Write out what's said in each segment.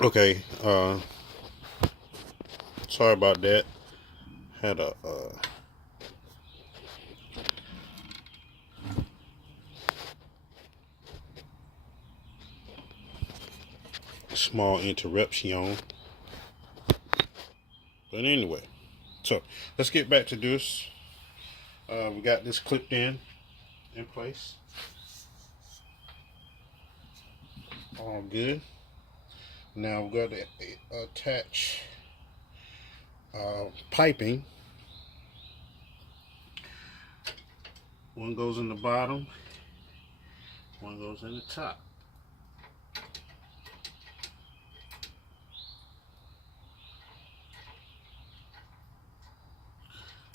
Okay, sorry about that. Had a small interruption. But anyway, so let's get back to this. We got this clipped in place. All good. Now we've got to attach piping. One goes in the bottom, one goes in the top.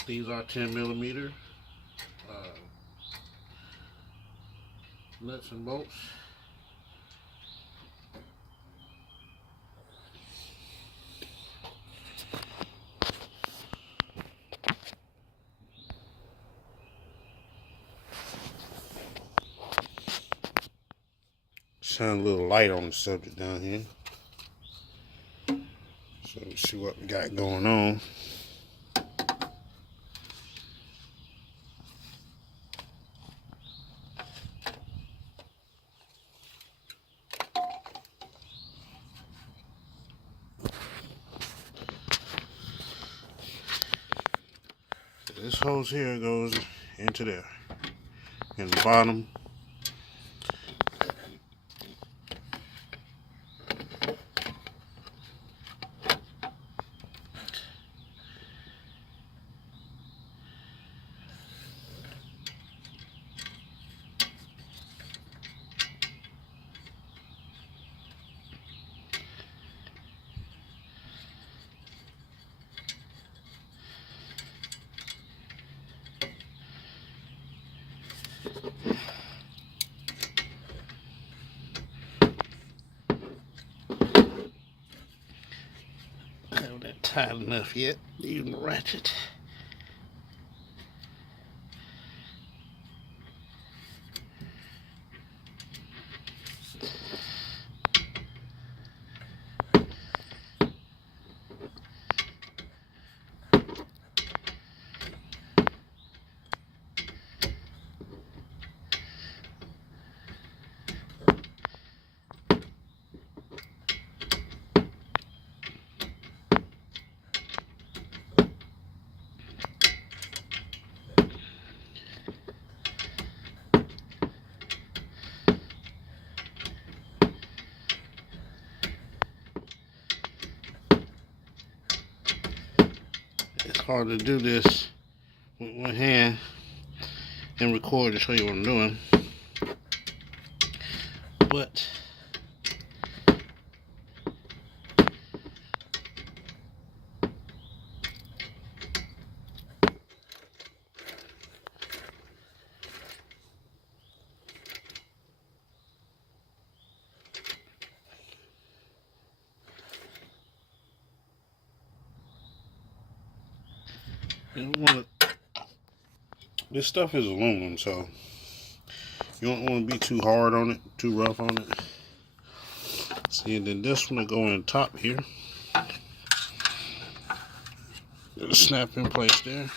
These are 10mm nuts and bolts. Shine a little light on the subject down here. So let's see what we got going on. This hose here goes into there. In the bottom, haven't that tight enough yet, even the ratchet. It's hard to do this with one hand and record to show you what I'm doing. But you don't want to, this stuff is aluminum, so you don't want to be too hard on it, too rough on it. See, and then this one will go in the top here. It'll snap in place there.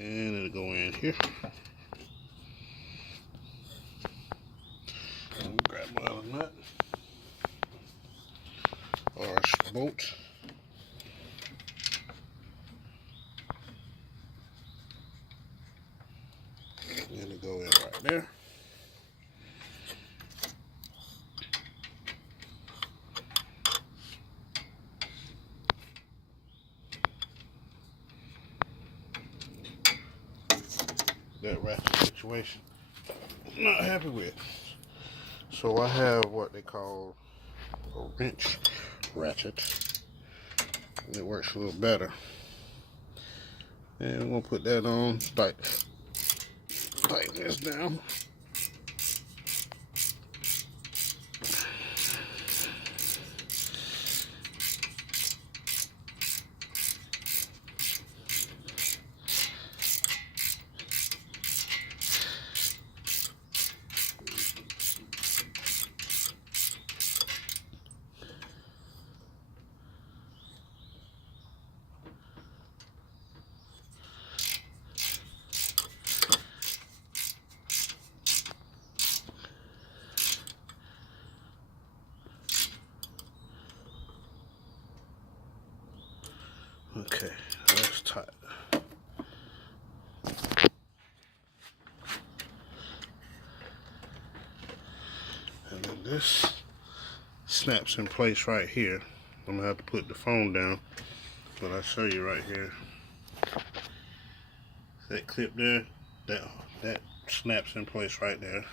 And it'll go in here. Grab my other nut. Or bolt. And it'll go in right there. That ratchet situation, I'm not happy with. So I have what they call a wrench ratchet. And it works a little better. And we're gonna put that on, tighten this down. Okay, that's tight. And then this snaps in place right here. I'm gonna have to put the phone down, but I'll show you right here. That clip there, that snaps in place right there.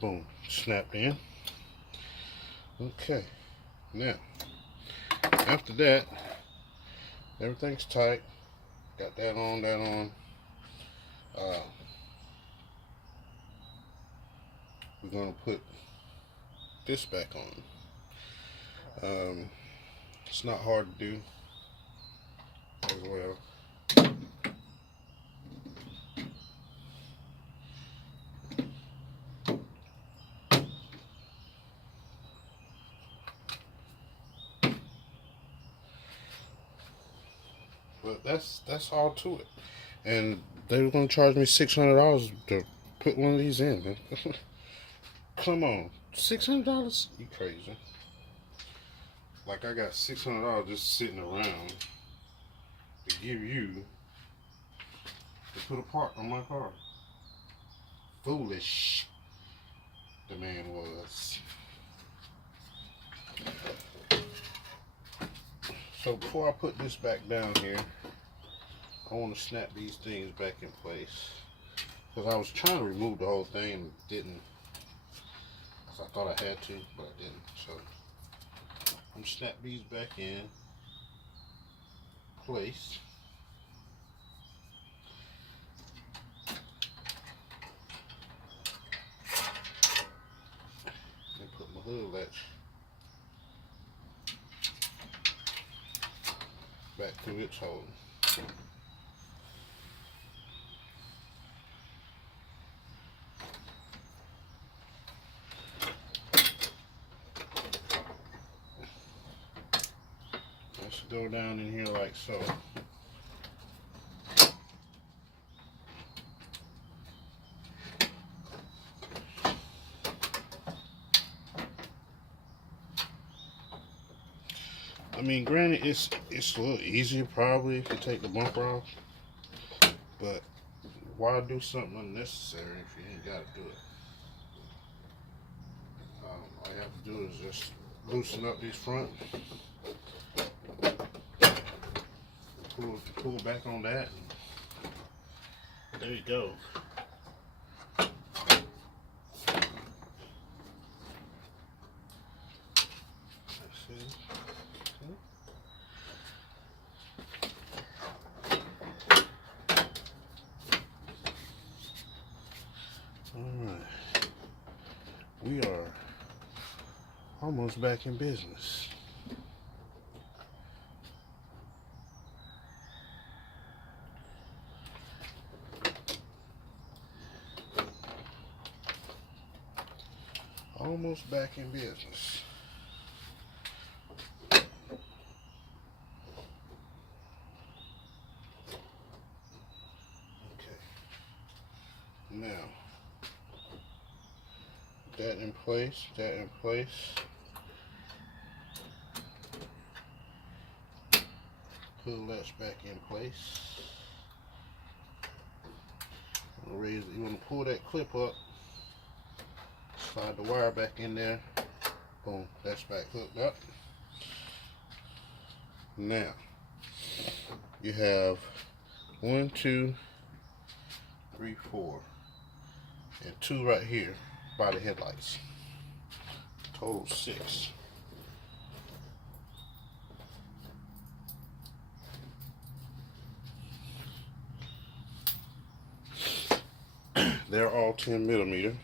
Boom, snapped in. Okay, now after that, everything's tight. Got that on, that on. We're gonna put this back on. It's not hard to do as well. But that's all to it. And they were gonna charge me $600 to put one of these in. Come on, $600? You crazy? Like I got $600 just sitting around to give you to put a part on my car. Foolish, the man was. So before I put this back down here, I want to snap these things back in place. Because I was trying to remove the whole thing and didn't. I thought I had to, but I didn't. So I'm gonna snap these back in place. And put my hood latch back through its hole. Let's go down in here like so. I mean, granted, it's a little easier probably if you take the bumper off, but why do something unnecessary if you ain't got to do it? All you have to do is just loosen up this front, pull back on that, and there you go. Let's see. Alright, we are almost back in business. Almost back in business. Okay, now that in place, that in place. Pull latch back in place. You want to pull that clip up, slide the wire back in there. Boom, that's back hooked up. Now you have 1, 2, 3, 4, and 2 right here by the headlights. Total 6. They're all 10mm.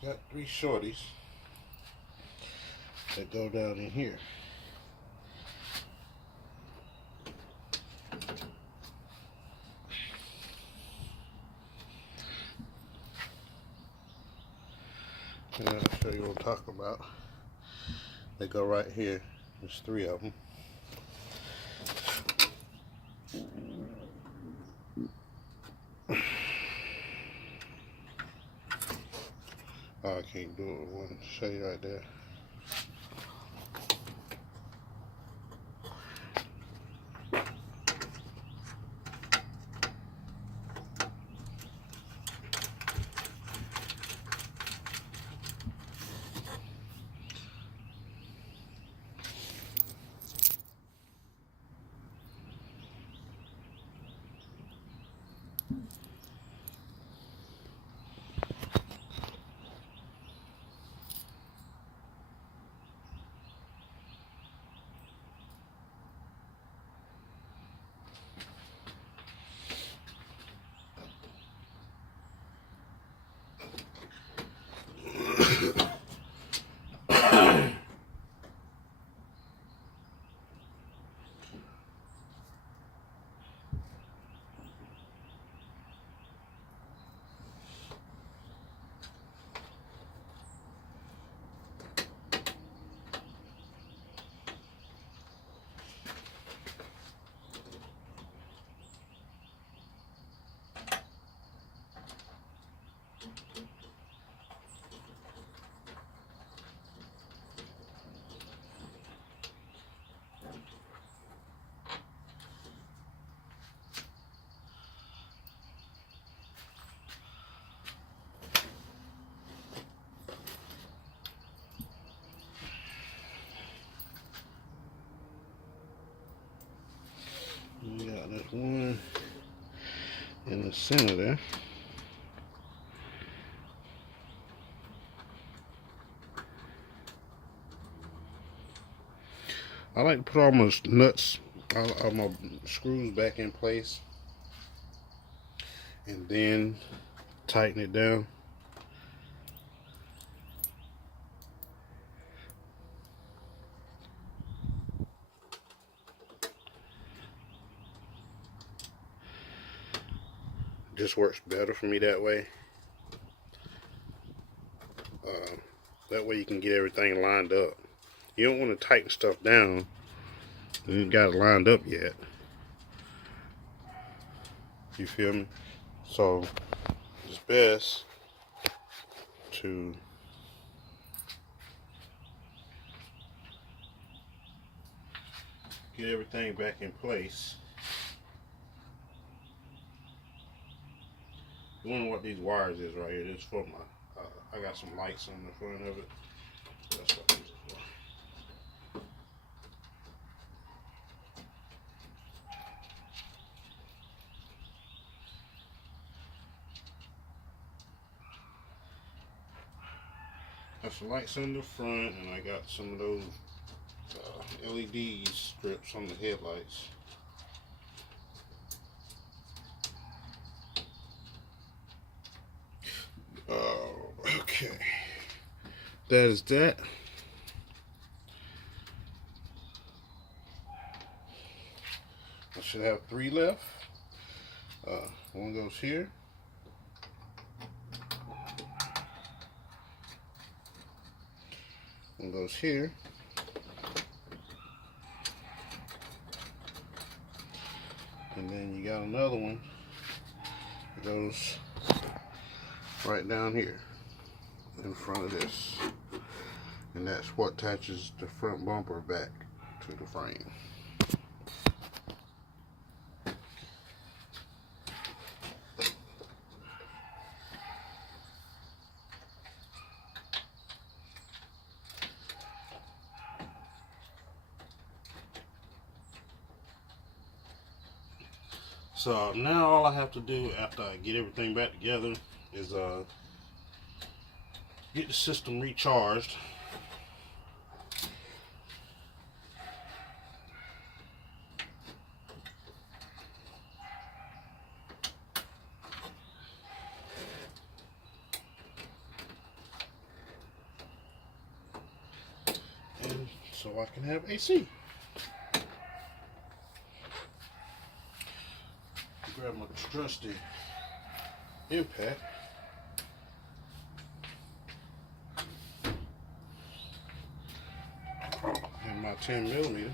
Got 3 shorties that go down in here. And I'll show you what I'm talking about. They go right here. There's 3 of them. Oh, I can't do it with one shade right there. We got this one in the center there. I like to put all my nuts, all my screws back in place, and then tighten it down. Just works better for me that way. That way you can get everything lined up. You don't want to tighten stuff down and you got it lined up yet. You feel me? So it's best to get everything back in place. You wonder what these wires is right here. This is for my, I got some lights on the front of it. That's what this is for. Got some lights on the front, and I got some of those LED strips on the headlights. Oh, okay. That is that. I should have 3 left. One goes here. One goes here. And then you got another one that goes right down here in front of this. And that's what attaches the front bumper back to the frame. So now all I have to do after I get everything back together is get the system recharged. And so I can have AC. Grab my trusty impact. And my 10mm.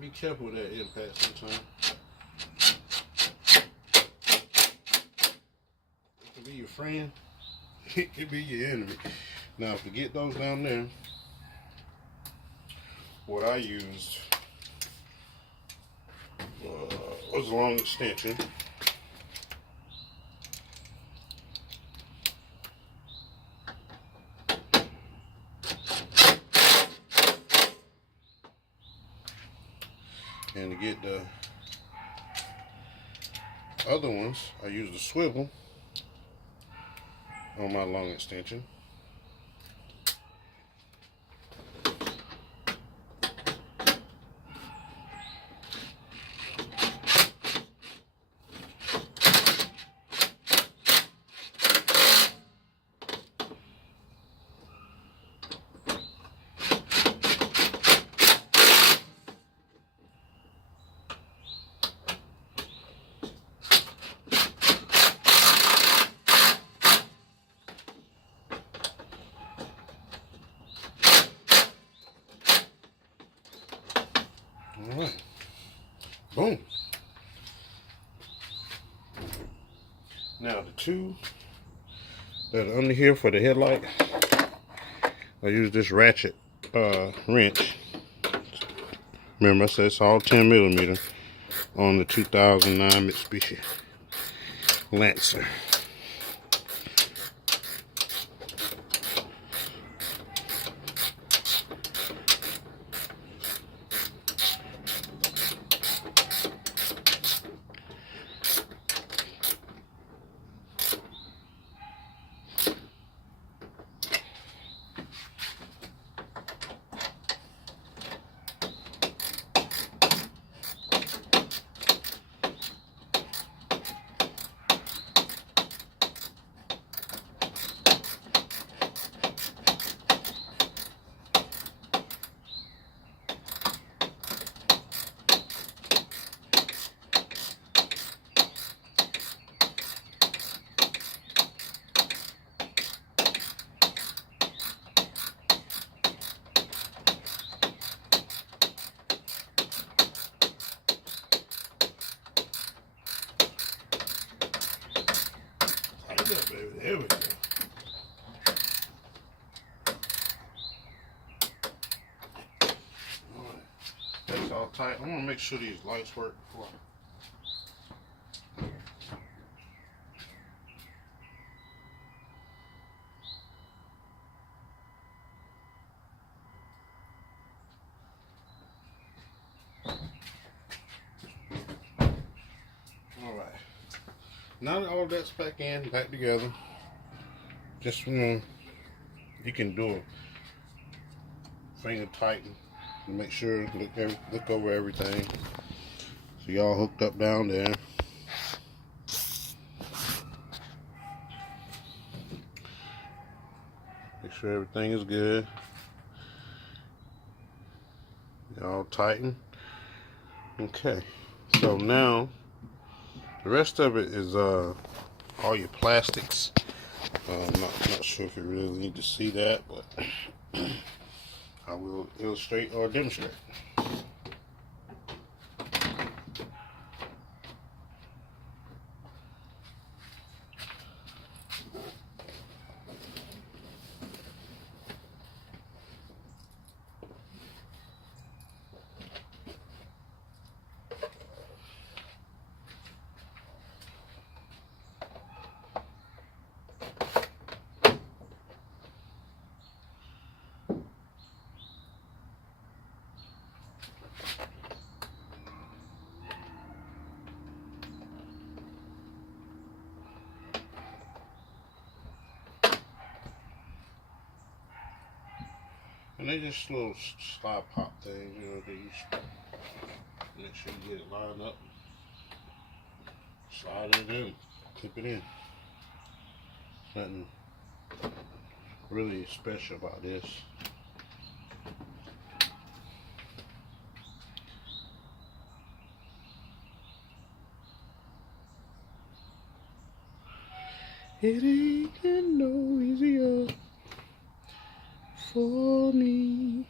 Be careful with that impact sometimes. It can be your friend, it can be your enemy. Now to get those down there, what I used was a long extension. And to get the other ones, I used a swivel on my long extension. All right, boom. Now the two that are under here for the headlight, I use this ratchet wrench. Remember I said it's all 10mm on the 2009 Mitsubishi Lancer. Baby, there we go. Alright, that's all tight. I want to make sure these lights work before Alright. Now that all that's back together, just you can do a finger tighten to make sure look over everything. So y'all hooked up down there. sure everything is good. All tighten. Okay, so now the rest of it is all your plastics. I'm not sure if you really need to see that, but I will illustrate or demonstrate. And they just little slide pop things, you know, they use. Make sure you get it lined up. Slide it in, clip it in. Nothing really special about this. It ain't getting no easier for me.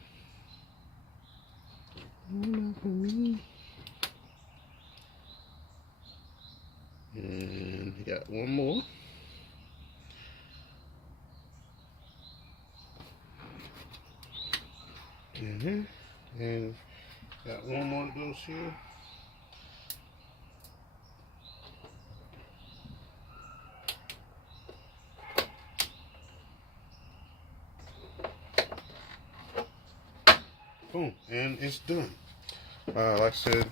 Not for me. And got one more. And got one more that goes here. Boom, and it's done. Like I said,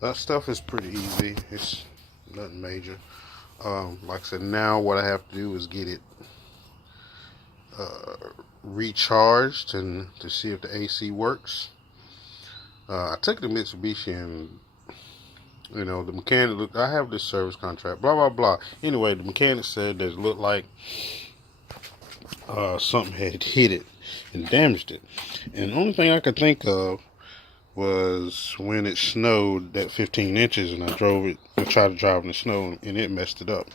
that stuff is pretty easy. It's nothing major. Like I said, now what I have to do is get it recharged and to see if the AC works. I took the Mitsubishi and, you know, the mechanic looked, I have this service contract, blah blah blah. Anyway, the mechanic said that it looked like something had hit it and damaged it. And the only thing I could think of was when it snowed that 15 inches and I tried to drive in the snow and it messed it up.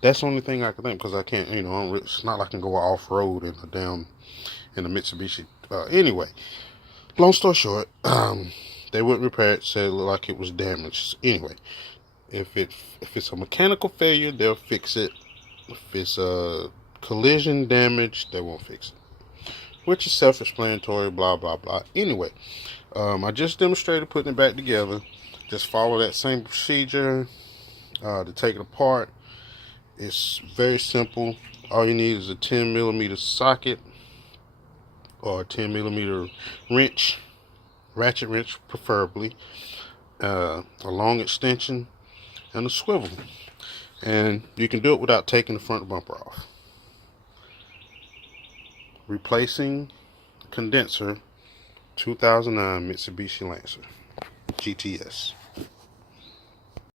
That's the only thing I could think, because I can't, you know, it's not like I can go off-road in a Mitsubishi. Anyway, long story short, they wouldn't repair it, said it looked like it was damaged. Anyway, if it's a mechanical failure, they'll fix it. If it's a collision damage, they won't fix it, which is self-explanatory, blah blah blah. Anyway, I just demonstrated putting it back together. Just follow that same procedure to take it apart. It's very simple. All you need is a 10mm socket or a 10mm wrench, ratchet wrench preferably, a long extension, and a swivel. And you can do it without taking the front bumper off. Replacing condenser, 2009 Mitsubishi Lancer GTS.